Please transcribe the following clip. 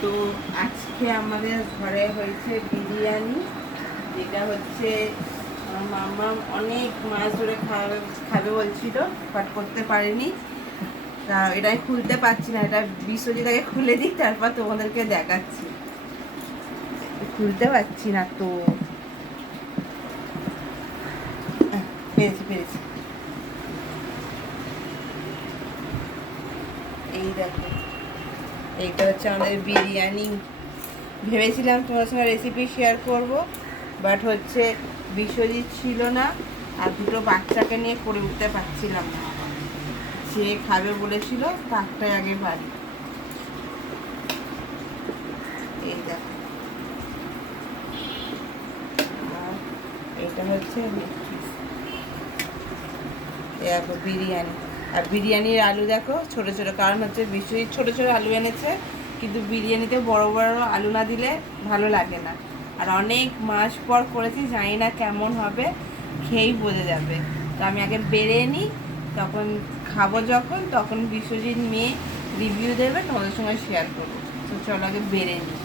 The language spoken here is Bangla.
তো আজকে আমাদের ঘরে হয়েছে বিরিয়ানি, যেটা হচ্ছে মামা অনেক মাছ ধরে খাবে খাবে বলছিল বাট করতে পারেনি। তা এটা আমি খুলতে পারছি না, এটা বিশ্বজিৎ আগে খুলে দিই তারপর তোমাদেরকে দেখাচ্ছি। খুলতে পারছি না তো। পেরেছি পেরেছি। এই দেখো। এইটা হচ্ছে আমাদের বিরিয়ানি। ভেবেছিলাম তোমার সঙ্গে রেসিপি শেয়ার করব বাট হচ্ছে বিশ্বজিৎ ছিল না, আর দুটো বাচ্চাকে নিয়ে করে উঠতে পারছিলাম না। সে খাবে বলেছিল, তারটাই আগে বাড়ি। এই দেখো। এটা হচ্ছে বিরিয়ানি। আর বিরিয়ানির আলু দেখো, ছোট ছোট, কারণ হচ্ছে বিশ্বজিৎ ছোট ছোট আলু এনেছে, কিন্তু বিরিয়ানিতে বড় বড় আলু না দিলে ভালো লাগে না। আর অনেক মাস পর করেছি, জানি না কেমন হবে, খেয়েই বোঝা যাবে। তো আমি আগে বেড়ে নিই তখন খাব যখন, তখন বিশ্বজিৎ মেয়ে রিভিউ দেবে, তোমাদের সঙ্গে শেয়ার করব। তো চলো আগে বেড়ে নিই